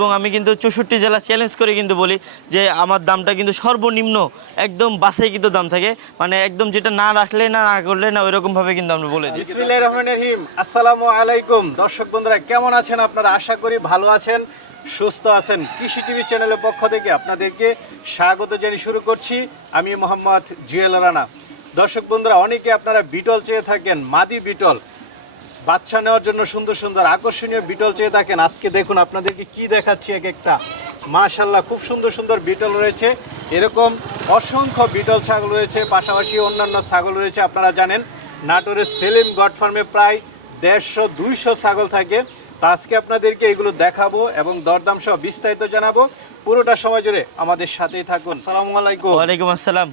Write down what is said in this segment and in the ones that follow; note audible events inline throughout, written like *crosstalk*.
এবং আমি কিন্তু চৌষট্টি জেলা চ্যালেঞ্জ করে কিন্তু বলি যে আমার দামটা কিন্তু সর্বনিম্ন একদম বাসে কিন্তু দাম থাকে। মানে একদম যেটা না রাখলে না না করলে না ওইরকম ভাবে কিন্তু আমরা বলে দিই। আসসালামু আলাইকুম। দর্শক বন্ধুরা, কেমন আছেন আপনারা? আশা করি ভালো আছেন, সুস্থ আছেন। কৃষি টিভি চ্যানেলের পক্ষ থেকে আপনাদেরকে স্বাগত জানিয়ে শুরু করছি। আমি মোহাম্মদ জুয়েল রানা। দর্শক বন্ধুরা, অনেকে আপনারা বিটল চেয়ে থাকেন, মাদি বিটল। বাচ্চা নেওয়ার জন্য সুন্দর সুন্দর আকর্ষণীয় বিটল চেয়ে থাকেন। আজকে দেখুন আপনাদেরকে কি দেখাচ্ছি এক একটা। মাশাল্লাহ খুব সুন্দর সুন্দর বিটল রয়েছে। এরকম অসংখ্য বিটল ছাগল রয়েছে, পাশাপাশি অন্যান্য ছাগল রয়েছে, আপনারা জানেন। নাটোরের সেলিম গড ফার্মে প্রায় দেড়শো, দুইশো ছাগল থাকে। তা আজকে আপনাদেরকে এগুলো দেখাবো এবং দরদাম সহ বিস্তারিত জানাব। পুরোটা সময় জুড়ে আমাদের সাথেই থাকুন। সালামু আলাইকুম। ওয়ালাইকুম আসসালাম।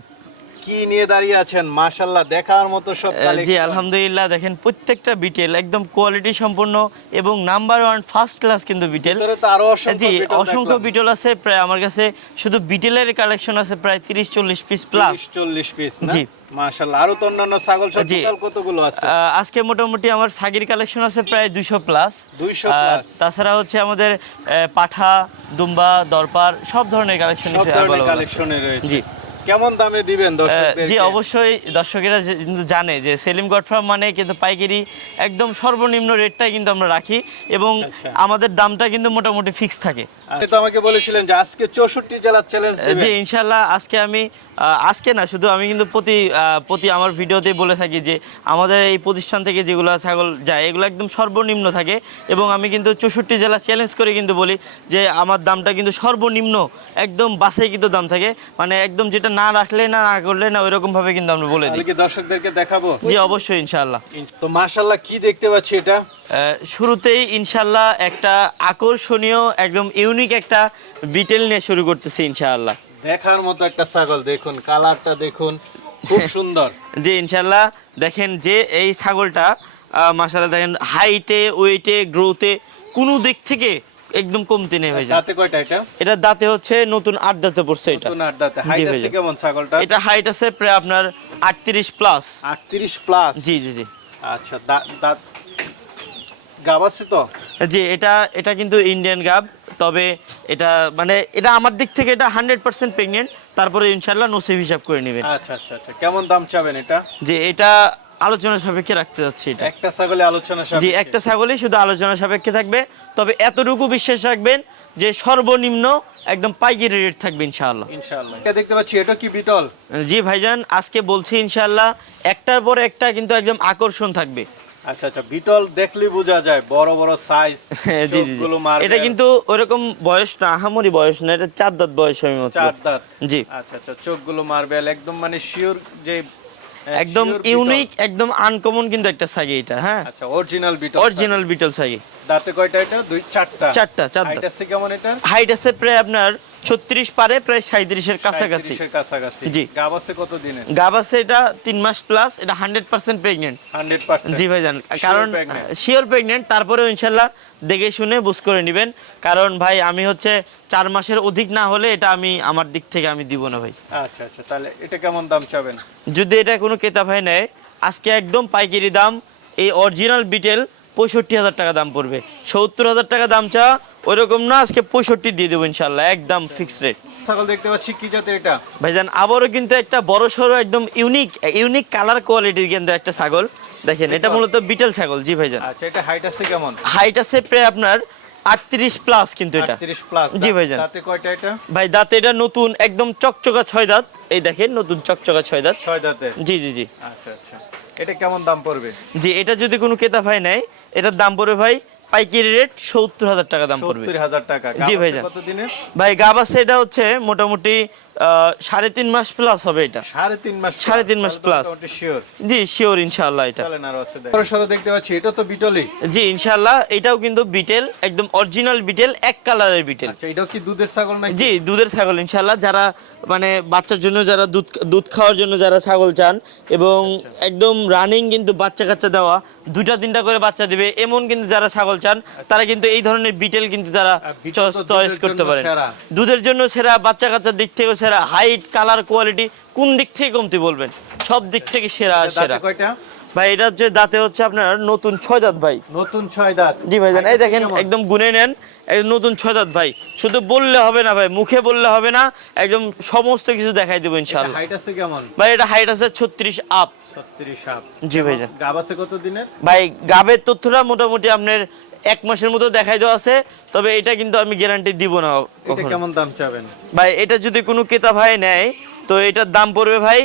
কি নিয়ে দাঁড়িয়ে আছেন? মাশাল্লাহ দেখার মতো সব জি আলহামদুলিল্লাহ দেখেন প্রত্যেকটা বিটেল একদম কোয়ালিটি সম্পন্ন এবং নাম্বার ওয়ান ফার্স্ট ক্লাস কিন্তু বিটেল। জি অসংখ্য। বিটল আছে প্রায় আমার কাছে শুধু বিটেলের কালেকশন আছে প্রায় তিরিশ চল্লিশ পিস প্লাস 30 40 পিস জি। মাশাআল্লাহ আরও তো অন্যান্য ছাগল সব টোটাল কতগুলো আছে? আজকে মোটামুটি আমার সাগির কালেকশন আছে প্রায় দুইশো প্লাস 200 plus। তাছাড়া হচ্ছে আমাদের পাঠা দুম্বা দরপার সব ধরনের কালেকশন সব ধরনের কালেকশনে রয়েছে। জি। কেমন দামে দিবেন দর্শকদের জি অবশ্যই দর্শকেরা কিন্তু জানে যে সেলিম গড ফার্ম মানে কিন্তু পাইকারি একদম সর্বনিম্ন রেটটাই কিন্তু আমরা রাখি এবং আচ্ছা। আমাদের দামটা কিন্তু মোটামুটি ফিক্স থাকে তো আমাকে বলেছিলেন যে আজকে 64 জেলার চ্যালেঞ্জ জি ইনশাল্লাহ আজকে আমি আজকে না শুধু আমি কিন্তু প্রতি প্রতি আমার ভিডিওতে বলে থাকি যে আমাদের এই প্রতিষ্ঠান থেকে যেগুলো ছাগল যায় এগুলো একদম সর্বনিম্ন থাকে। এবং আমি কিন্তু চৌষট্টি জেলা চ্যালেঞ্জ করে কিন্তু বলি যে আমার দামটা কিন্তু সর্বনিম্ন একদম বাসে কিন্তু দাম থাকে। মানে একদম যেটা না রাখলে না না করলে না ওইরকম ভাবে কিন্তু আমরা বলে দিই। দর্শকদেরকে দেখাবো? জি অবশ্যই ইনশাল্লাহ। তো মাশাআল্লাহ কি দেখতে পাচ্ছি এটা? শুরুতেই ইনশাল্লাহ একটা আকর্ষণীয় একদম ইউনিক একটা বিটেল নিয়ে শুরু করতেছি ইনশাআল্লাহ। দেখার মতো একটা ছাগল দেখুন কালারটা দেখুন খুব *laughs* সুন্দর। জি ইনশাল্লাহ দেখেন যে এই ছাগলটা মাসাল্লাহ দেখেন হাইটে ওয়েটে গ্রোথে কোনো দিক থেকে একদম কমতি নেই ভাই দাঁতে কয়টা এটা? এটা দাঁতে হচ্ছে নতুন আট দাঁতে পড়ছে এটা। নতুন আর দাঁতে। হাইট আছে কেমন ছাগলটা এটা হাইট আছে প্রায় আপনার আটত্রিশ প্লাস 38 প্লাস জি জি জি। আচ্ছা দাঁত তো? জি এটা এটা কিন্তু ইন্ডিয়ান গাব তবে এটা মানে এটা আমার দিক থেকে এটা হান্ড্রেড পার্সেন্ট প্রেগনেন্ট তারপরে ইনশাল্লাহ নসিব হিসাব করে নেবেন আচ্ছা আচ্ছা আচ্ছা। কেমন দাম চাবেন এটা? যে এটা আলোচনা সাপেক্ষে রাখতে যাচ্ছি এটা। একটা ছাগলে আলোচনা জি একটা ছাগলই শুধু আলোচনা সাপেক্ষে থাকবে তবে এতটুকু বিশ্বাস রাখবেন যে সর্বনিম্ন একদম পাইকারি রেট থাকবে ইনশাআল্লাহ। ইনশাআল্লাহ। এটা দেখতে পাচ্ছি এটা কি বিটল? জি ভাইজান আজকে বলছি ইনশাআল্লাহ একটার পর একটা কিন্তু একদম আকর্ষণ থাকবে। আচ্ছা আচ্ছা বিটল দেখলে বোঝা যায় বড় বড় সাইজ *laughs* জি জি এটা কিন্তু ওরকম বয়স না আহামরি বয়স না এটা চার দাঁত বয়স আমি মাত্র। চার দাঁত। জি। আচ্ছা আচ্ছা চোখগুলো মার্বেল একদম মানে শিওর যে একদম ইউনিক একদম আনকমন কিন্তু একটা সাগি এটা হ্যাঁ? আচ্ছা অরিজিনাল বিটল অরিজিনাল বিটল সাগি দাঁতে কয়টা এটা? দুই চারটা। চারটা, চার হাইট দাঁত। আছে কেমন এটা হাইট আছে প্রায় আপনার ছত্রিশ পারে প্রায় সাঁত্রিশের কাছাকাছি। 35 এর কাছাকাছি। জি। কত দিনের? গাব আছে এটা তিন মাস প্লাস এটা হান্ড্রেড পার্সেন্ট প্রেগনেন্ট 100% জি Sure কারণ শিওর প্রেগনেন্ট তারপরেও ইনশাল্লাহ দেখে শুনে বুঝ করে নেবেন। কারণ ভাই আমি হচ্ছে চার মাসের অধিক না হলে এটা আমি আমার দিক থেকে আমি দিব না ভাই। আচ্ছা আচ্ছা তাহলে এটা কেমন দাম চাবেন? যদি এটা কোনো ক্রেতা ভাই নেয় আজকে একদম পাইকারি দাম এই অরিজিনাল বিটেল পঁয়ষট্টি হাজার টাকা দাম পড়বে। সত্তর হাজার টাকা দাম চা ওইরকম না আজকে পঁয়ষট্টি দিয়ে দেবো ইনশাল্লাহ একদম ফিক্সড রেট ছাগল দেখতে পাচ্ছি কি জাতের এটা? ভাইজান আবারও কিন্তু একটা বড় সড়ো একদম ইউনিক ইউনিক কালার কোয়ালিটির কিন্তু একটা ছাগল। দেখেন এটা মূলত বিটেল ছাগল জি ভাইজান। আচ্ছা এটা হাইট আছে কেমন? হাইট আছে প্রায় আপনার আটত্রিশ প্লাস কিন্তু এটা। 38 প্লাস জি ভাইজান। দাঁতে কয়টা এটা? ভাই দাঁত এটা নতুন একদম চকচকা ছয় দাঁত। এই দেখেন নতুন চকচকা ছয় দাঁত। ছয় দাঁতে? জি জি জি। আচ্ছা আচ্ছা। এটা কেমন দাম পড়বে? জি এটা যদি কোনো ক্রেতা ভাই নেয় এটার দাম পড়বে ভাই পাইকারি রেট সত্তর হাজার টাকা দাম পড়বে। সত্তর হাজার টাকা। জি ভাই আছে কত দিনের ভাই গাবাসে এটা হচ্ছে মোটামুটি সাড়ে তিন মাস প্লাস হবে এটা। সাড়ে তিন মাস সাড়ে তিন মাস। শিওর জি শিওর ইনশাল্লাহ এটা। দেখতে পাচ্ছি এটা তো বিটলই। জি ইনশাল্লাহ এটাও কিন্তু বিটেল একদম অরিজিনাল বিটেল এক কালারের বিটেল। আচ্ছা এটাও কি দুধের ছাগল নাকি? জি দুধের ছাগল ইনশাল্লাহ যারা মানে বাচ্চার জন্য যারা দুধ দুধ খাওয়ার জন্য যারা ছাগল চান এবং একদম রানিং কিন্তু বাচ্চা কাচ্চা দেওয়া দুটা তিনটা করে বাচ্চা দিবে এমন কিন্তু যারা ছাগল চান তারা কিন্তু এই ধরনের বিটেল কিন্তু তারা চয়েস করতে পারেন। দুধের জন্য সেরা বাচ্চা কাচ্চার দিক থেকেও সেরা হাইট কালার কোয়ালিটি কোন দিক থেকে কমতি বলবেন? সব দিক থেকে সেরা আর সেরা। কয়টা? ভাই এটা হচ্ছে দাঁতে হচ্ছে আপনার নতুন ছয় দাঁত ভাই। নতুন ছয় দাঁত। জি ভাইজান এই দেখেন একদম গুনে নেন নতুন ছয় দাঁত ভাই। শুধু বললে হবে না ভাই মুখে বললে হবে না একদম সমস্ত কিছু দেখাই দেবো ইনশাআল্লাহ। হাইট আছে কেমন? ভাই এটা হাইট আছে ছত্রিশ আপ ছত্রিশ সাপ জি ভাইজান গাব আছে কত দিনের ভাই গাবের তথ্যটা মোটামুটি আপনার এক মাসের মতো দেখাই দেওয়া আছে তবে এটা কিন্তু আমি গ্যারান্টি দিব না কখনো। কেমন দাম চাবেন? ভাই এটা যদি কোনো ক্রেতা ভাই নেয় তো এটার দাম পড়বে ভাই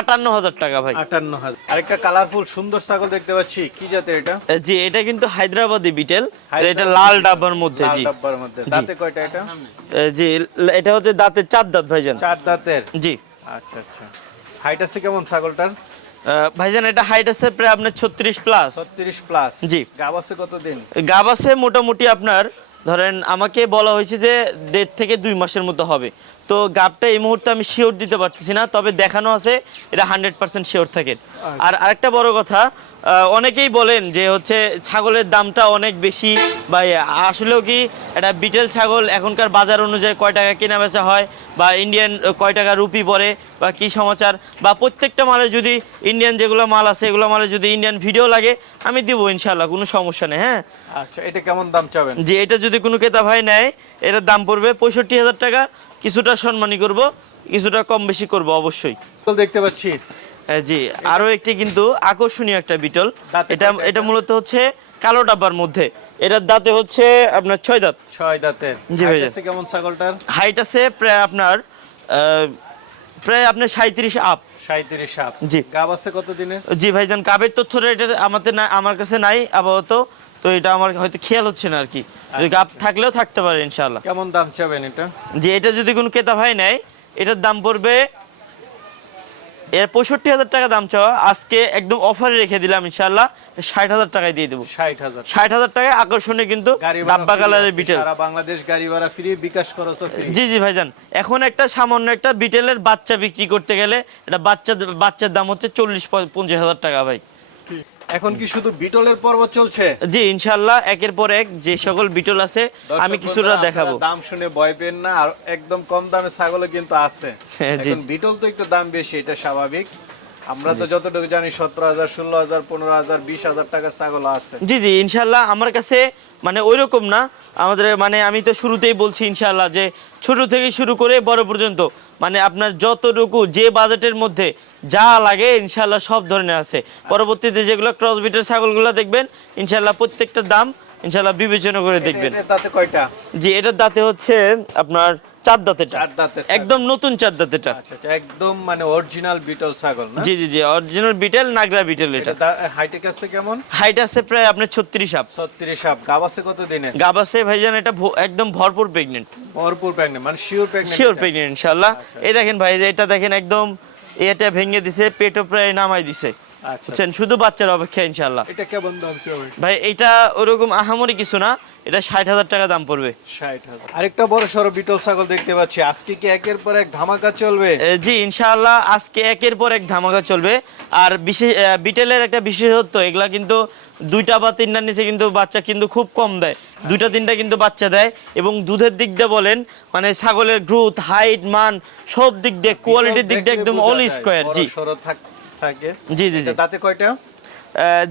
আটান্ন হাজার টাকা ভাই। আটান্ন হাজার আরেকটা কালারফুল সুন্দর ছাগল দেখতে পাচ্ছি। কি জাতের এটা? জি এটা কিন্তু হায়দ্রাবাদি বিটেল। এটা লাল। ডাব্বার মধ্যে জি। ডাব্বার মধ্যে। দাঁতে কয়টা এটা? জি এটা হচ্ছে দাঁতের চার দাঁত ভাইজান। চার দাঁতের? জি। আচ্ছা আচ্ছা। হাইট আছে কেমন ছাগলটার? ভাইজান এটা হাইট আছে প্রায় আপনার ছত্রিশ প্লাস ছত্রিশ প্লাস জি। গাব আছে কতদিন? গাব আছে মোটামুটি আপনার ধরেন আমাকে বলা হয়েছে যে দেড় থেকে দুই মাসের মতো হবে। তো গাবটা এই মুহূর্তে আমি শিওর দিতে পারতেছি না তবে দেখানো আছে এটা হান্ড্রেড পার্সেন্ট শিওর থাকে। আর আরেকটা বড় কথা অনেকেই বলেন যে হচ্ছে ছাগলের দামটা অনেক বেশি। বা আসলেও কি এটা বিটেল ছাগল এখনকার বাজার অনুযায়ী কয় টাকা কেনা বেচা হয় বা ইন্ডিয়ান কয় টাকা রুপি পড়ে বা কি সমাচার? বা প্রত্যেকটা মালে যদি ইন্ডিয়ান যেগুলো মাল আছে এগুলো মালে যদি ইন্ডিয়ান ভিডিও লাগে আমি দিব ইনশাল্লাহ কোনো সমস্যা নেই হ্যাঁ? আচ্ছা এটা কেমন দাম চাবেন? যে এটা যদি কোনো ক্রেতা ভাই নেয় এটার দাম পড়বে পঁয়ষট্টি হাজার টাকা। কিছুটা সম্মানী করব কিছুটা কম বেশি করব অবশ্যই। দেখতে পাচ্ছি জি আরও একটি কিন্তু আকর্ষণীয় একটা বিটল। এটা এটা মূলত হচ্ছে কালো ডাব্বার মধ্যে। এটার দাঁতে হচ্ছে আপনার ছয় দাঁত। ছয় দাঁতের জি। আছে কেমন ছাগলটার? হাইট আছে প্রায় আপনার প্রায় আপনার সাঁত্রিশ আপ। সাঁত্রিশ সাপ জি। গাব আছে কত দিনের জি ভাইজান কাবের তথ্যটা এটা আমাদের না আমার কাছে নাই আপাতত তো এটা আমার হয়তো খেয়াল হচ্ছে না আর কি যদি গাব থাকলেও থাকতে পারে ইনশাল্লাহ কেমন দাম চাবেন এটা? যে এটা যদি কোনো ক্রেতা ভাই নেয় এটার দাম পড়বে এর পঁয়ষট্টি হাজার টাকা দাম চাওয়া। আজকে একদম অফারে রেখে দিলাম ইনশাল্লাহ ষাট হাজার টাকায় দিয়ে দেবো। ষাট হাজার। টাকায় আকর্ষণীয় কিন্তু ডাব্বা কালারের বিটেল বাংলাদেশ গাড়ি ভাড়া ফ্রি বিকাশ জি জি ভাইজান। এখন একটা সামান্য একটা বিটেলের বাচ্চা বিক্রি করতে গেলে এটা বাচ্চা বাচ্চার দাম হচ্ছে চল্লিশ পঞ্চাশ হাজার টাকা ভাই। এখন কি শুধু বিটলের পর্ব চলছে? জি ইনশাল্লাহ একের পর এক যে সকল বিটল আছে আমি কিছুটা দেখাবো। দাম শুনে ভয় পেন না আর একদম কম দামে ছাগলও কিন্তু আছে। এখন বিটল তো একটু দাম বেশি এটা স্বাভাবিক। আমরা তো যতটুকু জানি সতেরো হাজার ষোলো হাজার পনেরো হাজার বিশ হাজার টাকার ছাগল আছে। জি জি ইনশাল্লাহ আমার কাছে মানে ওই রকম না। আমাদের মানে আমি তো শুরুতেই বলছি ইনশাল্লাহ যে ছোট থেকে শুরু করে বড় পর্যন্ত মানে আপনার যতটুকু যে বাজেটের মধ্যে যা লাগে ইনশাল্লাহ সব ধরনের আছে। পরবর্তীতে যেগুলো ক্রসবিটের ছাগলগুলো দেখবেন ইনশাল্লাহ প্রত্যেকটা দাম ইনশাল্লাহ বিবেচনা করে দেখবেন। জি এটার দাঁতে হচ্ছে আপনার চার দাঁতেটা চার। দাঁতের একদম নতুন চার দাঁতেটা আচ্ছা আচ্ছা একদম মানে অরিজিনাল বিটল ছাগল না? জি জি জি অরিজিনাল বিটেল নাগরা বিটেল এটা। হাইটেক আছে কেমন? হাইট আছে প্রায় আপনার ছত্রিশ আপ ছত্রিশ সাপ গাব আছে কত দিনের গাব আছে ভাইজান এটা একদম ভরপুর ভরপুর মানে শিওর শিওর প্রেগনেন্ট ইনশাল্লাহ এই দেখেন ভাই যে এটা দেখেন একদম এটা ভেঙে দিছে পেটও প্রায় নামাই দিছে। আচ্ছা। বুঝছেন? শুধু বাচ্চার অপেক্ষা ইনশাল্লাহ এটা কেমন দাম ভাই এটা ওরকম আহামরি কিছু না। এটা ষাট হাজার টাকা দাম পড়বে। ষাট হাজার। আরেকটা বড় সড়ো বিটল ছাগল দেখতে পাচ্ছি। আজকে কি একের পর এক ধামাকা চলবে? জি ইনশাআল্লাহ আজকে একের পর এক ধামাকা চলবে। আর বিশেষ বিটেলের একটা বিশেষত্ব এগুলা কিন্তু দুইটা বা তিনটার নিচে কিন্তু বাচ্চা কিন্তু খুব কম দেয়। দুইটা তিনটা কিন্তু বাচ্চা দেয়। এবং দুধের দিক দিয়ে বলেন মানে ছাগলের গ্রোথ হাইট মান সব দিক দিয়ে কোয়ালিটির দিক দিয়ে একদম অল স্কোয়ার জি। থাকে জি জি জি। এটা দাঁতে কয়টা?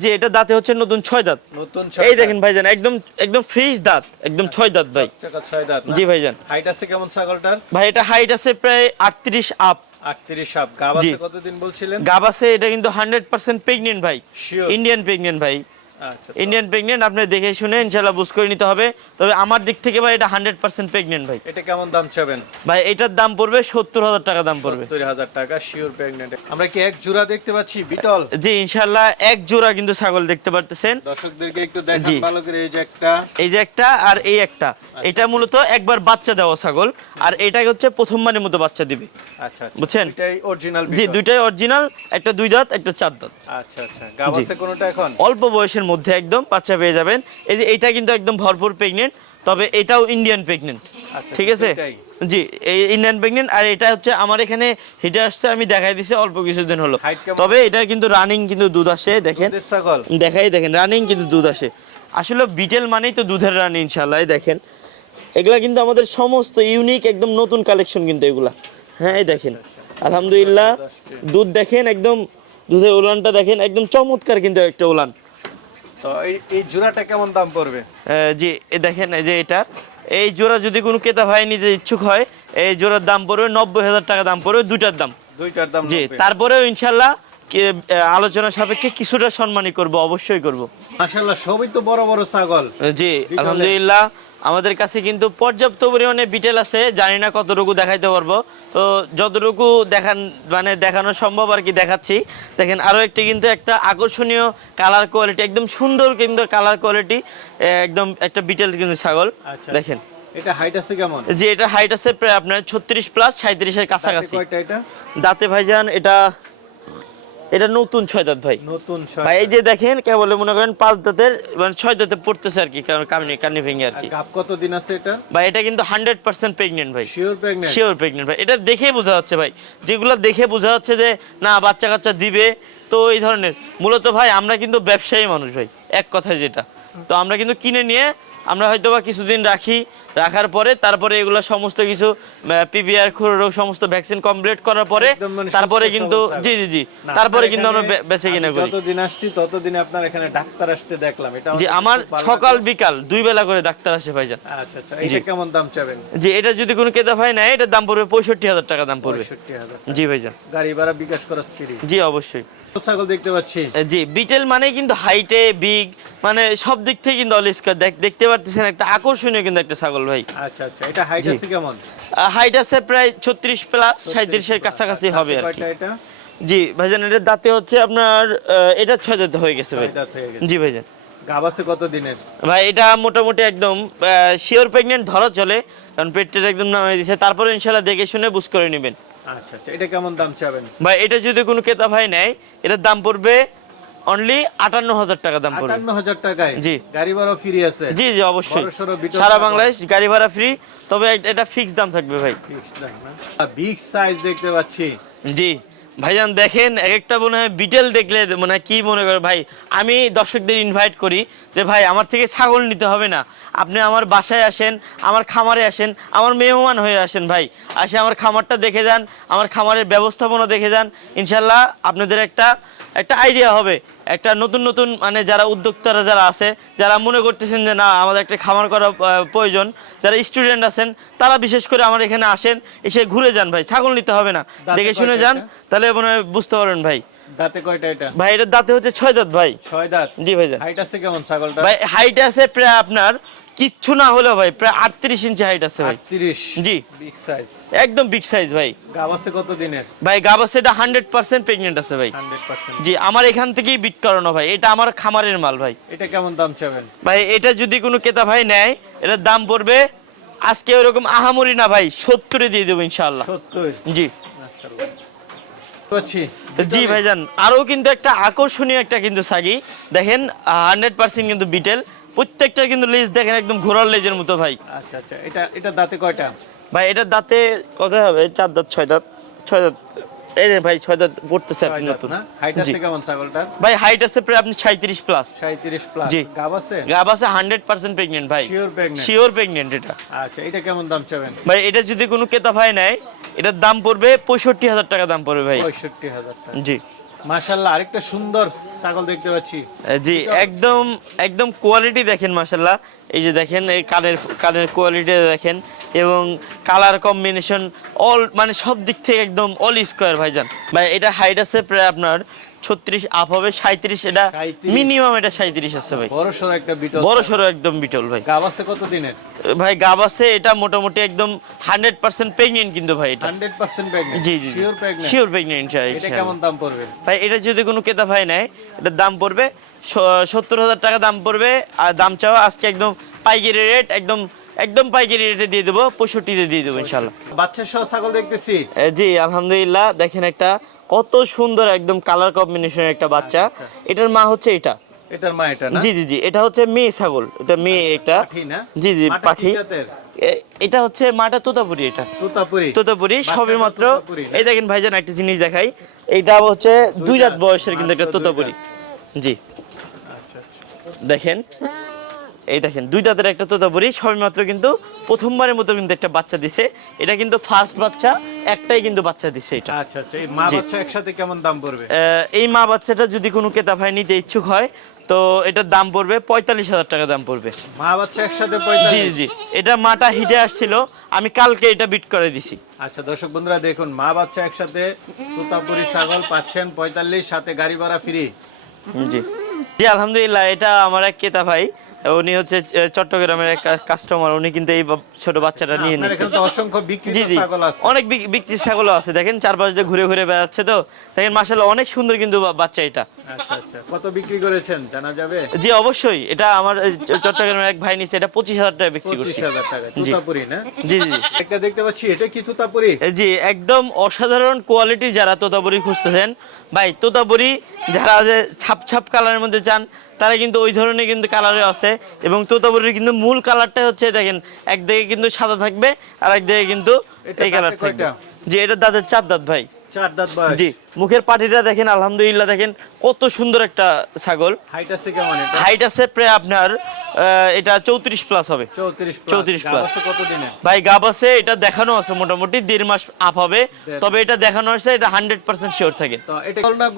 জি এটা দাঁতে হচ্ছে নতুন ছয় দাঁত। নতুন এই দেখেন ভাইজান একদম একদম ফ্রেশ দাঁত একদম ছয় দাঁত ভাই। ছয় দাঁত জি ভাইজান। হাইট আছে কেমন ছাগলটার? ভাই এটা হাইট আছে প্রায় আটত্রিশ আপ আটত্রিশ আপ গাবাসে। কতদিন বলছিলেন? গাবাসে আছে এটা কিন্তু হান্ড্রেড পার্সেন্ট প্রেগনেন্ট ভাই। ইন্ডিয়ান প্রেগনেন্ট ভাই। ইন্ডিয়ান প্রেগনেন্ট আপনি দেখে শুনে ইনশাল্লাহ বুঝ করে নিতে হবে। তবে আমার দিক থেকে ভাই এটা হান্ড্রেড পার্সেন্ট প্রেগনেন্ট ভাই। এটা কেমন দাম চাবেন? ভাই এটার দাম পড়বে সত্তর হাজার টাকা দাম পড়বে। সত্তর হাজার টাকা শিওর প্রেগনেন্ট আমরা কি এক জোড়া দেখতে পাচ্ছি বিটল? জি ইনশাল্লাহ এক জোড়া কিন্তু ছাগল দেখতে পারতেছেন। দর্শকদেরকে একটু দেখান ভালো করে এই যে একটা। এই যে একটা আর এই একটা। এটা মূলত একবার বাচ্চা দেওয়া ছাগল আর এটাকে হচ্ছে প্রথমবারের মতো বাচ্চা দিবে। আচ্ছা আচ্ছা। বুঝছেন? এটাই অরিজিনাল জি দুইটাই অরিজিনাল একটা দুই দাঁত একটা চার দাঁত। আচ্ছা আচ্ছা। গাব। আছে কোনোটা এখন? অল্প বয়সের মধ্যে একদম বাচ্চা পেয়ে যাবেন। এই যে এটা কিন্তু একদম ভরপুর প্রেগনেন্ট তবে এটাও ইন্ডিয়ান প্রেগনেন্ট আচ্ছা, ঠিক আছে? জি এই ইন্ডিয়ান প্রেগনেন্ট আর এটা হচ্ছে আমার এখানে হিটে আসছে আমি দেখাই দিছি অল্প কিছুদিন হলো। তবে এটা কিন্তু রানিং কিন্তু দুধ আসে দেখেন। দেখাই দেখেন রানিং কিন্তু দুধ আসে। আসলে বিটেল মানেই তো দুধের রানি ইনশাল্লাহ দেখেন। এগুলা কিন্তু আমাদের সমস্ত ইউনিক একদম নতুন কালেকশন কিন্তু এগুলা। হ্যাঁ এই দেখেন। আলহামদুলিল্লাহ দুধ দেখেন একদম দুধের উলানটা দেখেন একদম চমৎকার কিন্তু একটা উলান। তো এই এই জোড়াটা কেমন দাম পড়বে? জি দেখেন যে এটা এই জোড়া যদি কোনো ক্রেতা ভাই নিতে ইচ্ছুক হয় এই জোড়ার দাম পড়বে নব্বই হাজার টাকা দাম পড়বে দুইটার দাম। দুইটার দাম জি তারপরেও ইনশাল্লাহ আলোচনা সাপেক্ষে কিছুটা সম্মানই করব অবশ্যই করব। মাশাআল্লাহ সবই তো বড় বড় ছাগল। জি আলহামদুলিল্লাহ। আমাদের কাছে কিন্তু পর্যাপ্ত পরিমাণে বিটেল আছে জানি না কতটুকু দেখাইতে পারব। তো যতটুকু দেখান মানে দেখানো সম্ভব আর কি দেখাচ্ছি। দেখেন আরও একটি কিন্তু একটা আকর্ষণীয় কালার কোয়ালিটি একদম সুন্দর কিন্তু কালার কোয়ালিটি একদম একটা বিটেল কিন্তু ছাগল। আচ্ছা। দেখেন। এটা হাইট আছে কেমন? যে এটা হাইট আছে প্রায় আপনার ছত্রিশ প্লাস সাঁত্রিশের কাছাকাছি। দাঁতে ভাইজান এটা এটা নতুন ছয় দাঁত ভাই। নতুন ভাই এই যে দেখেন কেবল মনে করেন পাঁচ দাঁতের মানে ছয় দাঁতে পড়তেছে আর কি কারণ কামনি কানি ভেঙে আর কি। গাপ কত দিন আছে এটা? ভাই এটা কিন্তু হান্ড্রেড পার্সেন্ট প্রেগনেন্ট ভাই। শিওর প্রেগনেন্ট শিওর প্রেগনেন্ট ভাই। এটা দেখেই বোঝা যাচ্ছে ভাই। যেগুলো দেখে বোঝা যাচ্ছে যে না বাচ্চা কাচ্চা দিবে তো এই ধরনের। মূলত ভাই আমরা কিন্তু ব্যবসায়ী মানুষ ভাই এক কথায় যেটা। তো আমরা কিন্তু কিনে নিয়ে আমরা হয়তো বা কিছুদিন রাখি রাখার পরে তারপরে এগুলো সমস্ত কিছু পিপিআর রোগ সমস্ত ভ্যাকসিন কমপ্লিট করার পরে মানে তারপরে কিন্তু জি জি জি। তারপরে কিন্তু আমরা বেচে কিনা করি। যতদিন আসছি ততদিন আপনার এখানে ডাক্তার আসতে দেখলাম। এটা যে আমার সকাল বিকাল দুই বেলা করে ডাক্তার আসে ভাইজান। আচ্ছা আচ্ছা এটা কেমন দাম চাবেন? যে এটা যদি কোনো ক্রেতা ভাই নেয় এটার দাম পড়বে পঁয়ষট্টি হাজার টাকা দাম পড়বে। জি ভাইজান। গাড়ি ভাড়া বিকাশ করা ফ্রি জি অবশ্যই। ছাগল দেখতে পাচ্ছি। জি বিটেল মানে কিন্তু হাইটে বিগ মানে সব দিক থেকে কিন্তু অল স্কোয়ার দেখতে পারতেছেন একটা আকর্ষণীয় কিন্তু একটা ছাগল ভাই। আচ্ছা আচ্ছা এটা হাইট আছে কেমন? হাইট আছে প্রায় ছত্রিশ প্লাস সাঁত্রিশের কাছাকাছি হবে আর কি। এটা? জি ভাইজান এটার দাঁতে হচ্ছে আপনার এটা ছয় দাঁতে হয়ে গেছে ভাই। জি ভাইজান। গাব আছে কত দিনের? ভাই এটা মোটামুটি একদম শিওর প্রেগনেন্ট ধরা চলে কারণ পেটটা একদম নামিয়ে দিছে। তারপরে ইনশাল্লাহ দেখে শুনে বুঝ করে নেবেন। আচ্ছা আচ্ছা এটা কেমন দাম চাবেন? ভাই এটা যদি কোনো ক্রেতা ভাই নেয় এটার দাম পড়বে অনলি আটান্ন হাজার টাকা দাম পড়বে। আটান্ন হাজার টাকায়? জি। গাড়ি ভাড়া ফ্রি আছে? জি জি অবশ্যই। সারা বাংলাদেশ গাড়ি ভাড়া ফ্রি তবে এটা ফিক্স দাম থাকবে ভাই। বিগ সাইজ দেখতে পাচ্ছি। জি। ভাইজান, দেখেন এক একটা মনে হয় বিটেল দেখলে মনে হয় কী মনে করে? ভাই, আমি দর্শকদের ইনভাইট করি যে, ভাই, আমার থেকে ছাগল নিতে হবে না। আপনি আমার বাসায় আসেন, আমার খামারে আসেন, আমার মেহমান হয়ে আসেন, ভাই। আসে আমার খামারটা দেখে যান, আমার খামারের ব্যবস্থাপনা দেখে যান। ইনশাল্লাহ আপনাদের একটা একটা আইডিয়া হবে। একটা নতুন নতুন মানে যারা উদ্যোক্তারা যারা আছে যারা মনে করতেছেন যে না আমাদের একটা খামার করা প্রয়োজন যারা স্টুডেন্ট আছেন তারা বিশেষ করে আমার এখানে আসেন এসে ঘুরে যান ভাই ছাগল নিতে হবে না। দেখে শুনে যান তাহলে মনে হয় বুঝতে পারবেন ভাই। দাঁতে কয়টা এটা? ভাই এটার দাঁতে হচ্ছে ছয় দাঁত ভাই। ছয় দাঁত? জি ভাই হাইট আছে কেমন ছাগলটা ভাই হাইট আছে প্রায় আপনার কিচ্ছু না হলেও ভাই প্রায় আটত্রিশ ইঞ্চি হাইট আছে ভাই। জি। বিগ সাইজ একদম বিগ সাইজ ভাই। গাব কত দিনের? ভাই গাবাস এটা হান্ড্রেড পার্সেন্ট প্রেগনেন্ট আছে ভাই। জি আমার এখান থেকেই বিট করানো ভাই এটা আমার খামারের মাল ভাই। এটা কেমন দাম চাবেন? ভাই এটা যদি কোনো কেতা ভাই নেয় এটার দাম পড়বে আজকে ওরকম আহামরি না ভাই সত্তরে দিয়ে দেবো ইনশাল্লাহ জি। জি ভাইজান আরও কিন্তু একটা আকর্ষণীয় একটা কিন্তু সাগি। দেখেন হান্ড্রেড পার্সেন্ট কিন্তু বিটেল প্রত্যেকটা কিন্তু লেজ দেখেন একদম ঘোরার লেজের মতো ভাই। আচ্ছা আচ্ছা এটা এটা দাঁতে কয়টা? ভাই এটার দাঁতে কত হবে? চার দাঁত ছয় দাঁত ছয় দাঁত। এই যে ভাই ছয় দাঁত পড়তেছে দাঁত নতুন। হাইট আছে কেমন ভাই হাইট আছে প্রায় আপনি প্লাস প্লাস জি। গাব আছে? গাব আছে হান্ড্রেড পার্সেন্ট প্রেগনেন্ট ভাই। Sure pregnant? শিওর প্রেগনেন্ট এটা। আচ্ছা এটা কেমন দাম চাবেন? ভাই এটা যদি কোনো ক্রেতা ভাই নেয় এটার দাম পড়বে পঁয়ষট্টি হাজার টাকা দাম পড়বে ভাই। পঁয়ষট্টি হাজার টাকা। জি। মাশাল্লাহ আরেকটা সুন্দর ছাগল দেখতে পাচ্ছি। জি একদম একদম কোয়ালিটি দেখেন মাসাল্লাহ এই যে দেখেন এই কানের কানের কোয়ালিটি দেখেন এবং কালার কম্বিনেশন অল মানে সব দিক থেকে একদম অল স্কোয়ার ভাইজান। ভাই এটা হাইট আছে প্রায় আপনার ছত্রিশ আপ হবে সাঁত্রিশ এটা মিনিমাম এটা সাঁত্রিশ আছে ভাই। একটা বিটল। একদম বিটল ভাই। গাব আছে কত দিনের? ভাই গাব আছে এটা মোটামুটি একদম হান্ড্রেড পার্সেন্ট প্রেগনেন্ট কিন্তু ভাই এটা। হান্ড্রেড পার্সেন্ট প্রেগনেন্ট জি জি শিওর প্রেগনেন্ট এটা কেমন দাম পড়বে? ভাই এটা যদি কোনো ক্রেতা ভাই নেয় এটার দাম পড়বে সত্তর হাজার টাকা দাম পড়বে আর দাম চাওয়া আজকে একদম পাইকারি রেট একদম একদম পাইকারি রেটে দিয়ে দেবো পঁয়ষট্টিতে দিয়ে দেবো ইনশাল্লাহ বাচ্চা সহ ছাগল দেখতেছি। জি আলহামদুলিল্লাহ দেখেন একটা কত সুন্দর একদম কালার কম্বিনেশনের একটা বাচ্চা। এটার মা হচ্ছে এটা। এটার মা এটা না? জি জি জি এটা হচ্ছে মেয়ে ছাগল। এটা মেয়ে এটা। জি জি পাঠি। এটা হচ্ছে মাটা তোতাপুরি এটা। তোতাপুরি। তোতাপুরি সবে মাত্র। এই দেখেন ভাইজান একটা জিনিস দেখাই। এটা হচ্ছে দুই রাত বয়সের কিন্তু একটা তোতাপুরি। জি। আচ্ছা আচ্ছা। দেখেন। এই দেখেন দুই দাঁতের একটা তোতাপুরি সবেমাত্র কিন্তু প্রথমবারের মতো কিন্তু একটা বাচ্চা দিছে। এটা কিন্তু ফার্স্ট বাচ্চা একটাই কিন্তু বাচ্চা দিছে এটা। আচ্ছা আচ্ছা এই মা বাচ্চা একসাথে কেমন দাম পড়বে? এই মা বাচ্চাটা যদি কোনো ক্রেতা ভাই নিতে ইচ্ছুক হয় তো এটার দাম পড়বে পঁয়তাল্লিশ হাজার টাকা দাম পড়বে। মা বাচ্চা একসাথে জি জি এটা মাটা হিটে আসছিল আমি কালকে এটা বিট করে দিছি। আচ্ছা দর্শক বন্ধুরা দেখুন মা বাচ্চা একসাথে তোতাপুরি ছাগল পাচ্ছেন পঁয়তাল্লিশ সাথে গাড়ি ভাড়া ফ্রি জি। জি আলহামদুলিল্লাহ এটা আমার এক ক্রেতা ভাই উনি হচ্ছে চট্টগ্রামের এক কাস্টমার উনি কিন্তু এই ছোট বাচ্চাটা নিয়ে বিক্রিত জি জি। অনেক বিক্রি ছাগলও আছে দেখেন চারপাশ দিয়ে ঘুরে ঘুরে বেড়াচ্ছে তো। দেখেন মাসাল্লাহ অনেক সুন্দর কিন্তু বাচ্চা এটা। আচ্ছা আচ্ছা। কত বিক্রি করেছেন? জানা যাবে? জি অবশ্যই। এটা আমার চট্টগ্রামের এক ভাই নিছে এটা পঁচিশ হাজার টাকা বিক্রি করছি। জি। জি জি একটা দেখতে পাচ্ছি এটা কি তুতাপুরি? জি একদম অসাধারণ কোয়ালিটি যারা তোতাপুরি খুঁজতেছেন। ভাই তোতাপুরি যারা ছাপ ছাপ কালারের মধ্যে চান তারা কিন্তু ওই ধরনের কিন্তু কালারে আছে এবং তোতাপুরির কিন্তু মূল কালারটা হচ্ছে দেখেন একদিকে কিন্তু সাদা থাকবে আর একদিকে কিন্তু এই কালার থাকবে। যে এটা দাঁতের চার দাঁত ভাই। জি মুখের পাটিটা দেখেন আলহামদুলিল্লাহ দেখেন কত সুন্দর একটা ছাগল। হাইট আছে কেমন এটা? হাইট আছে প্রায় আপনার এটা চৌত্রিশ প্লাস হবে। চৌত্রিশ 34 plus। কত দিনে ভাই গাব আছে এটা দেখানো আছে মোটামুটি দেড় মাস আপ হবে। তবে এটা দেখানো আছে এটা হান্ড্রেড পার্সেন্ট শিওর থাকে।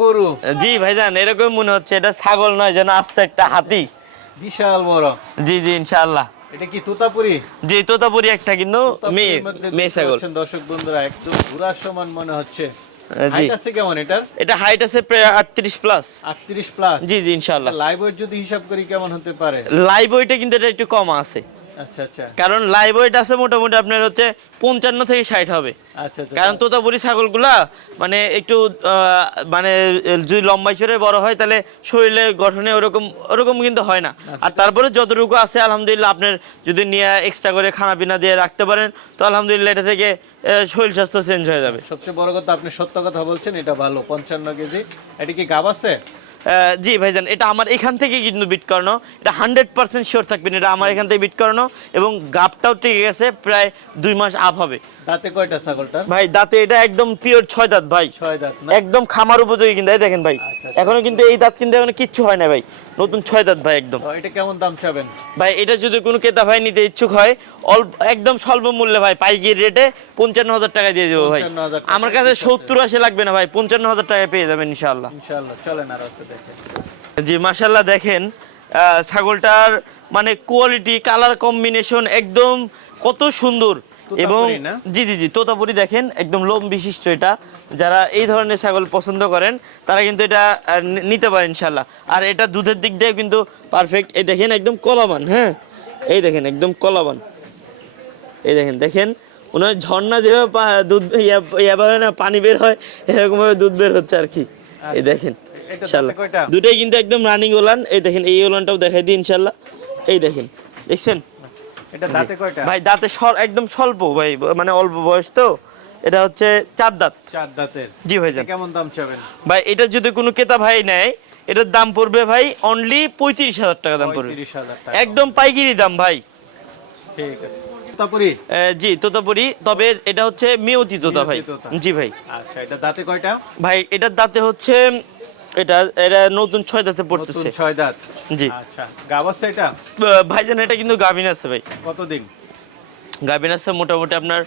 গরু? জি ভাইজান এরকম মনে হচ্ছে এটা ছাগল নয় যেন আস্তে একটা হাতি। বিশাল বড়। জি জি ইনশাআল্লাহ। এটা কি তোতাপুরি? জি তোতাপুরি একটা কিন্তু মেয়ে মেয়ে ছাগল। দর্শক বন্ধুরা একদম ঘোড়ার সমান মনে হচ্ছে। জি। আছে কেমন এটার? এটা হাইট আছে প্রায় প্লাস আটত্রিশ প্লাস জি জি ইনশাআল্লাহ। লাইভ ওয়েট যদি হিসাব করি কেমন হতে পারে? লাইভ ওইটা কিন্তু এটা একটু কম আছে। কারণ লাইভ ওয়েট আছে মোটামুটি আপনার হচ্ছে পঞ্চান্ন থেকে ষাট হবে। আচ্ছা আচ্ছা কারণ তোতাপুরি ছাগলগুলা মানে একটু মানে যদি লম্বাই চড়ে বড় হয় তাহলে শরীরে গঠনে ওরকম ওরকম কিন্তু হয় না। আর তারপরে যতটুকু আছে আলহামদুলিল্লাহ আপনার যদি নিয়ে এক্সট্রা করে খানা পিনা দিয়ে রাখতে পারেন তো আলহামদুলিল্লাহ এটা থেকে শরীর স্বাস্থ্য চেঞ্জ হয়ে যাবে। সবচেয়ে বড় কথা আপনি সত্য কথা বলছেন এটা ভালো। পঞ্চান্ন কেজি। এটা কি গাব আছে? জি ভাইজান এটা আমার এখান থেকে কিন্তু বিট করানো। এটা হান্ড্রেড পার্সেন্ট শিওর থাকবেন এটা আমার এখান থেকে বিট করানো এবং গাপটাও টিকে গেছে প্রায় দুই মাস আপ হবে। দাঁতে কয়টা ছাগলটা ভাই দাঁতে এটা একদম পিওর ছয় দাঁত ভাই। ছয় দাঁত একদম খামার উপযোগী কিন্তু এই দেখেন ভাই। আচ্ছা, এখনও কিন্তু এই দাঁত কিন্তু এখন কিচ্ছু হয় না ভাই। নতুন ছয় দাঁত ভাই একদম। এটা কেমন দাম চাবেন? ভাই এটা যদি কোনো ক্রেতা ভাই নিতে ইচ্ছুক হয় অল্প একদম স্বল্প মূল্যে ভাই পাইকারি রেটে পঞ্চান্ন হাজার টাকা দিয়ে দেবো ভাই। আমার কাছে সত্তর আশি লাগবে না ভাই পঞ্চান্ন হাজার টাকায় পেয়ে যাবেন চলেন আর দেখেন। জি মাশাল্লাহ দেখেন ছাগলটার মানে কোয়ালিটি কালার কম্বিনেশন একদম কত সুন্দর। এবং জি জি জি তোতাপুরি দেখেন একদম লোম বিশিষ্ট এটা। যারা এই ধরনের ছাগল পছন্দ করেন তারা কিন্তু এটা নিতে পারেন ইনশাল্লাহ আর এটা দুধের দিক দিয়ে কিন্তু পারফেক্ট এই দেখেন একদম কলাবান হ্যাঁ? এই দেখেন একদম কলাবান। এই দেখেন দেখেন ওনার ঝর্ণা যেভাবে দুধ ইয়া- ইয়াভাবে না পানি বের হয় এরকম ভাবে দুধ বের হচ্ছে আর কি। এই দেখেন এটা ইনশাল্লাহ? দুটাই কিন্তু একদম রানিং ওলান। এই দেখেন এই ওলানটাও দেখাই দিই ইনশাল্লাহ এই দেখেন দেখছেন? এটা দাঁতে কয়টা? ভাই দাঁতে একদম স্বল্প ভাই মানে অল্প বয়স তো। এটা হচ্ছে চার দাঁত। চার দাঁতের। জি ভাইজান। কেমন দাম চাবেন? ভাই এটা যদি কোনো ক্রেতা ভাই নেয় এটার দাম পড়বে ভাই অনলি পঁয়ত্রিশ হাজার টাকা দাম পড়বে। একদম পাইকারি দাম ভাই। ঠিক আছে। তুতাপুরি? জি তোতাপুরি। তবে এটা হচ্ছে মেয়তি তোতা ভাই। জি ভাই। আচ্ছা এটা দাঁতে কয়টা? ভাই এটার দাঁতে হচ্ছে এটা এটা নতুন ছয় দাঁতে পড়তেছে। ছয় দাঁত? জি। আচ্ছা গাব আছে এটা? ভাইজান এটা কিন্তু গাভিন আছে ভাই। কতদিন? গাভিন আছে মোটামুটি আপনার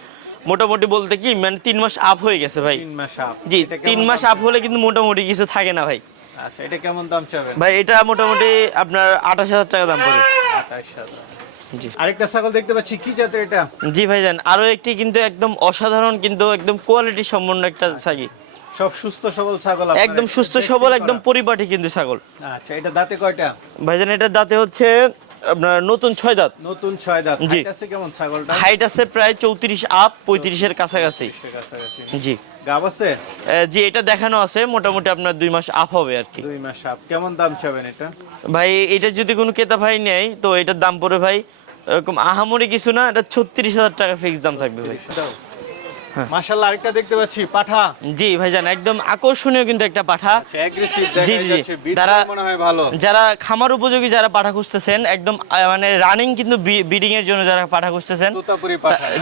মোটামুটি বলতে কি মানে তিন মাস আপ হয়ে গেছে ভাই। তিন মাস আপ জি তিন মাস আপ হলে কিন্তু মোটামুটি কিছু থাকে না ভাই। আচ্ছা এটা কেমন দাম চাবেন? ভাই এটা মোটামুটি আপনার আঠাশ হাজার টাকা দাম পড়ে। জি। আরেকটা ছাগল দেখতে পাচ্ছি কি জাতের এটা? জি ভাইজান আরও একটি কিন্তু একদম অসাধারণ কিন্তু একদম কোয়ালিটি সম্পন্ন একটা ছাগি। সব সুস্থ সবল ছাগল একদম সুস্থ সবল একদম পরিপাটি কিন্তু ছাগল। আচ্ছা এটা দাঁতে কয়টা? ভাইজান এটার দাঁতে হচ্ছে আপনার নতুন ছয় দাঁত। নতুন ছয় দাঁত। জি। কেমন ছাগলটা? হাইট আছে প্রায় চৌত্রিশ আপ পঁয়ত্রিশের কাছাকাছি। জি। গাব আছে? জি এটা দেখানো আছে মোটামুটি আপনার দুই মাস আপ হবে আর কি। দুই মাস আপ। কেমন দাম চাবেন এটা? ভাই এটা যদি কোনো ক্রেতা ভাই নেয় তো এটার দাম পড়ে ভাই এরকম আহামরি কিছু না এটা ছত্রিশ হাজার টাকা ফিক্স দাম থাকবে ভাই। মাশাআল্লাহ আরেকটা দেখতে পাচ্ছি পাঠা। জি ভাইজান একদম আকর্ষণীয় কিন্তু একটা পাঠা। আচ্ছা জি, জি। মনে হয় ভালো। যারা খামার উপযোগী যারা পাঠা খুঁজতেছেন একদম মানে রানিং কিন্তু ব্রিডিং এর জন্য যারা পাঠা খুঁজতেছেন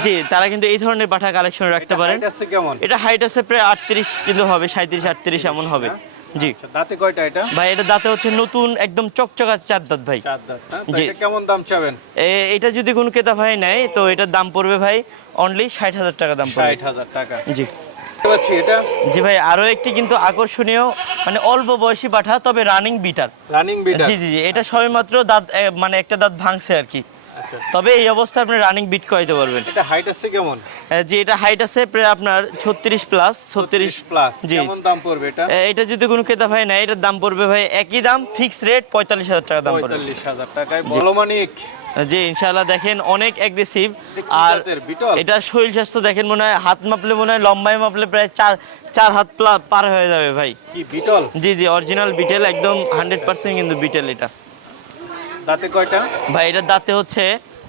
জি তারা কিন্তু এই ধরনের পাঠা কালেকশন রাখতে পারেন। এটা হাইট আছে প্রায় আটত্রিশ কিন্তু হবে সাঁত্রিশ আটত্রিশ এমন হবে। জি। আচ্ছা, দাঁতে কয়টা এটা? ভাই এটা দাঁতে হচ্ছে নতুন একদম চকচকা চার দাঁত ভাই। চার দাঁত জি। এটা কেমন দাম চাবেন? এটা যদি কোনো ক্রেতা ভাই নেয় তো এটার দাম পড়বে ভাই অনলি ষাট হাজার টাকা দাম পড়বে। ষাট হাজার টাকা। জি। জি ভাই আরও একটি কিন্তু আকর্ষণীয় মানে অল্প বয়সী পাঠা তবে রানিং বিটার রানিং বিটার জি জি জি এটা সবেমাত্র দাঁত মানে একটা দাঁত ভাঙছে আর কি। তবে এই অবস্থায় আপনি রানিং বিট করাইতে পারবেন। এটা হাইট আছে কেমন? যে এটা হাইট আছে প্রায় আপনার ছত্রিশ প্লাস ছত্রিশ প্লাস জি। কেমন দাম পড়বে এটা? এটা যদি কোনো ক্রেতা ভাই নেয় এটার দাম পড়বে ভাই একই দাম ফিক্স রেট পঁয়তাল্লিশ হাজার টাকা দাম পড়বে। পঁয়তাল্লিশ হাজার টাকায় বলমানিক জি ইনশাআল্লাহ দেখেন অনেক অ্যাগ্রেসিভ আর এটা শরীর স্বাস্থ্য দেখেন মনে হয় হাত মাপলে মনে হয় লম্বায় মাপলে প্রায় চার চার হাত পার হয়ে যাবে ভাই। কি বিটল? জি জি অরিজিনাল বিটেল একদম হান্ড্রেড পার্সেন্ট কিন্তু বিটেল এটা। দাঁতে কয়টা? ভাই এটার দাঁতে হচ্ছে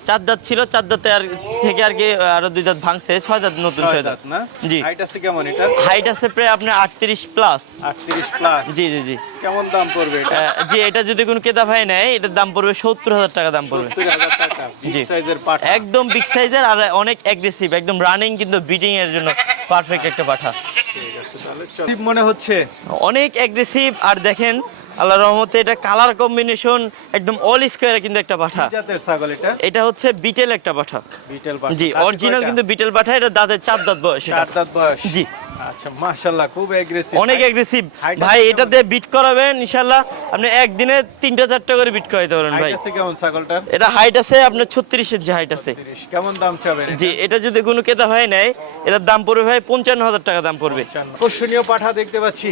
চার দাঁত ছিল চার দাঁতে আর থেকে আর কি আরও দুই দাঁত ভাঙছে ছয় দাঁত নতুন ছয় দাঁত না? জি। হাইট আছে কেমন এটা হাইট আছে প্রায় আপনার আটত্রিশ প্লাস আটত্রিশ প্লাস জি জি জি। কেমন দাম পড়বে এটা? জি এটা যদি কোনো ক্রেতা ভাই নেয় এটার দাম পড়বে সত্তর হাজার টাকা দাম পড়বে। সত্তর হাজার টাকা। জি। সাইজের পাঠা। একদম বিগ সাইজের আর অনেক অ্যাগ্রেসিভ একদম রানিং কিন্তু বিটিং এর জন্য পারফেক্ট একটা পাঠা। ঠিক আছে তাহলে চল। মনে হচ্ছে? অনেক অ্যাগ্রেসিভ আর দেখেন আল্লাহ রহমতে এটা কালার কম্বিনেশন একদম অল স্কোয়ার কিন্তু একটা পাঠা এটা? হচ্ছে বিটেল একটা পাঠা বিটেল জি অরিজিনাল কিন্তু বিটেল পাঠা এটা দাঁতের চার দাঁত বয়স চার দাঁত বয়স। জি। আচ্ছা মাশাআল্লাহ খুব এগ্রেসিভ অনেক অ্যাগ্রেসিভ ভাই আছে এটাতে বিট করাবেন ইনশাল্লাহ আপনি একদিনে তিনটা চারটা করে বিট করাইতে পারেন ভাই। হাইট আছে কেমন ছাগলটার? এটা হাইট আছে আপনার ইঞ্চি হাইট আছে। কেমন দাম চাবেন জি এটা? যদি কোনো ক্রেতা ভাই নেয় এটার দাম পড়বে ভাই পঞ্চান্ন হাজার টাকা দাম পড়বে। আকর্ষণীয় পাঠা দেখতে পাচ্ছি।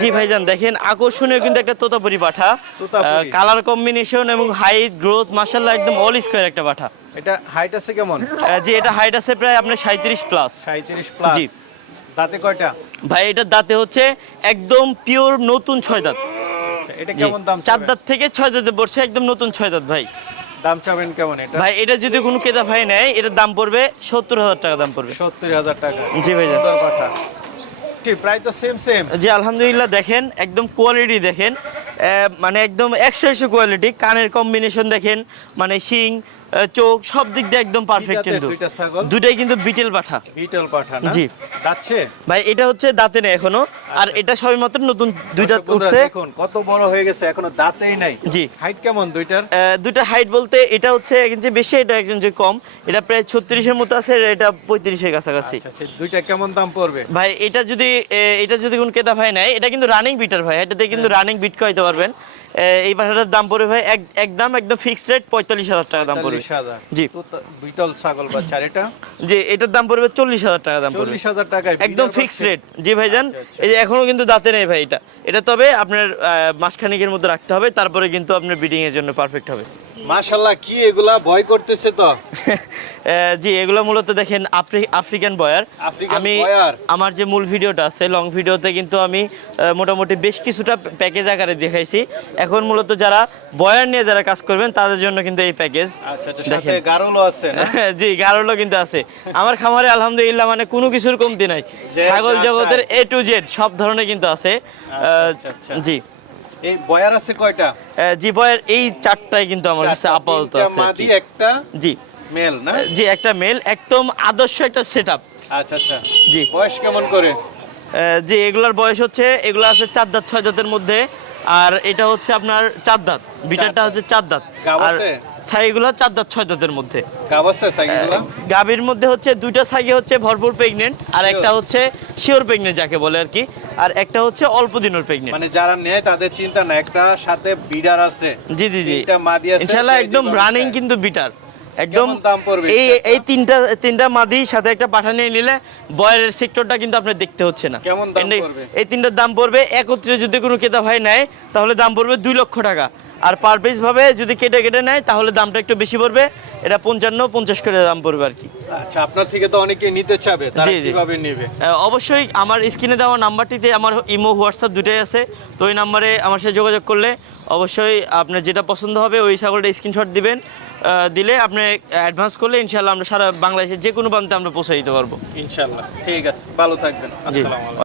জি ভাইজান দেখেন আকর্ষণীয় কিন্তু একটা তোতাপুরি পাঠা কালার কম্বিনেশন এবং হাইট গ্রোথ মাসাল্লাহ একদম অল স্কোয়ার একটা পাঠা এটা হাইট আছে কেমন? জি এটা হাইট আছে প্রায় আপনার সাঁত্রিশ প্লাস 37 প্লাস জি। দাঁতে কয়টা? ভাই এটার দাঁতে হচ্ছে একদম পিওর নতুন ছয় দাঁত। আচ্ছা, এটা কেমন দাম চার দাঁত থেকে ছয় দাঁতে পড়ছে একদম নতুন ছয় দাঁত ভাই। দাম চাবেন কেমন এটা? ভাই এটা যদি কোনো ক্রেতা ভাই নেয় এটার দাম পড়বে সত্তর হাজার টাকা দাম পড়বে। সত্তর হাজার টাকা। জি ভাইজান সুন্দর জি প্রায় তো সেম সেম জি আলহামদুলিল্লাহ দেখেন একদম কোয়ালিটি দেখেন। আহ, মানে একদম একশো একশো কোয়ালিটি কানের কম্বিনেশন দেখেন মানে শিং চোখ সব দিক দিয়ে একদম পারফেক্ট কিন্তু। দুটাই কিন্তু বিটেল পাঠা। বিটেল পাঠা জি। যাচ্ছে ভাই এটা হচ্ছে দাঁতে নেই এখনও। আর এটা সবে মাত্র নতুন দুই দাঁত উঠছে। দেখুন কত বড় হয়ে গেছে এখনও দাঁতেই নাই। জি। হাইট কেমন দুইটার? দুইটা হাইট বলতে এটা হচ্ছে একজন যে বেশি এটা একজন যে কম। এটা প্রায় ছত্রিশের মতো আছে এটা পঁয়ত্রিশের কাছাকাছি। আচ্ছা আচ্ছা, দুইটা কেমন দাম পড়বে? ভাই এটা যদি এটা যদি কোন ক্রেতা ভাই নেয় এটা কিন্তু রানিং বিটার ভাই এটাতে কিন্তু রানিং বিট করাইতে পারবেন। এই পাঠাটার দাম পড়বে ভাই এক একদম একদম ফিক্সড রেট পঁয়তাল্লিশ হাজার টাকা দাম পড়বে। জি। বিটল ছাগল বাচ্চা এটা? যে এটার দাম পড়বে চল্লিশ হাজার টাকা দাম পড়বে। চল্লিশ হাজার টাকায় একদম ফিক্স ফিক্সড রেট জি ভাইজান আচ্ছা, আচ্ছা। এই যে এখনও কিন্তু দাঁতে নেই ভাই এটা। এটা তবে আপনার আহ, মাসখানেকের মধ্যে রাখতে হবে তারপরে কিন্তু আপনার বিডিং এর জন্য পারফেক্ট হবে। মাশাল্লাহ কি এগুলা? ভয় করতেছে তো। *laughs* জি এগুলো মূলত দেখেন আফ্রিকান বয়ার। আমি আমার যে মূল ভিডিওটা আছে লং ভিডিওতে কিন্তু আমি মোটামুটি বেশ কিছুটা প্যাকেজ আকারে দেখাইছি। এখন মূলত যারা বয়ার নিয়ে যারা কাজ করবেন তাদের জন্য কিন্তু এই প্যাকেজ আচ্ছা আচ্ছা দেখেন। আছে *laughs* জি গারলও কিন্তু আছে। আমার খামারে আলহামদুলিল্লাহ মানে কোনো কিছুর কমতি নাই। ছাগল জগতের এ টু জেড সব ধরনের কিন্তু আছে। আচ্ছা, আচ্ছা। জি। এই বয়ার আছে কয়টা? জি বয়ার এই চারটাই কিন্তু আমার কাছে আপাতত আছে মাদি একটা জি। মেল না? জি একটা মেল একদম আদর্শ একটা সেট আচ্ছা আচ্ছা। জি। বয়স কেমন করে? যে এগুলার বয়স হচ্ছে এগুলা আছে চার দাঁত ছয় দাঁতের মধ্যে আর এটা হচ্ছে আপনার চার দাঁত বিটারটা হচ্ছে চার দাঁত। আর? ছাইগুলো চার দাঁত ছয় দাঁতের মধ্যে। গাভীর মধ্যে হচ্ছে দুইটা সাইকে হচ্ছে ভরপুর প্রেগনেন্ট আর একটা হচ্ছে শিওর প্রেগনেন্ট যাকে বলে আর কি আর একটা হচ্ছে অল্প দিনের প্রেগনেন্ট মানে যারা নেয় তাদের চিন্তা না একটা সাথে বিডার আছে। জি জি জি। ইনশাআল্লাহ একদম রানিং কিন্তু বিটার একদম দাম পড়বে এই এই তিনটা তিনটা মাদি সাথে একটা পাঠা নিয়ে নিলে বয়ের সেক্টরটা কিন্তু আপনি দেখতে হচ্ছে না। কেমন দাম পড়বে? এই তিনটার দাম পড়বে একত্রে যদি কোনো ক্রেতা ভাই নেয় তাহলে দাম পড়বে দুই লক্ষ টাকা। আর পার পিস ভাবে যদি কেটে কেটে নেয় তাহলে দামটা একটু বেশি পড়বে। এটা পঞ্চান্ন পঞ্চাশ করে দাম পড়বে আর কি। আচ্ছা আপনার থেকে তো অনেকে নিতে চাবে জি। কীভাবে নেবে? অবশ্যই আমার স্ক্রিনে দেওয়া নাম্বারটিতে আমার ইমো হোয়াটসঅ্যাপ দুটোই আছে। তো ওই নাম্বারে আমার সাথে যোগাযোগ করলে অবশ্যই আপনার যেটা পছন্দ হবে ওই ছাগলটা স্ক্রিনশট দিবেন। দিলে আপনি অ্যাডভান্স করলে ইনশাল্লাহ আমরা সারা বাংলাদেশের যে কোনো প্রান্তে আমরা পৌঁছে দিতে পারব। ইনশাল্লাহ ঠিক আছে ভালো থাকবেন।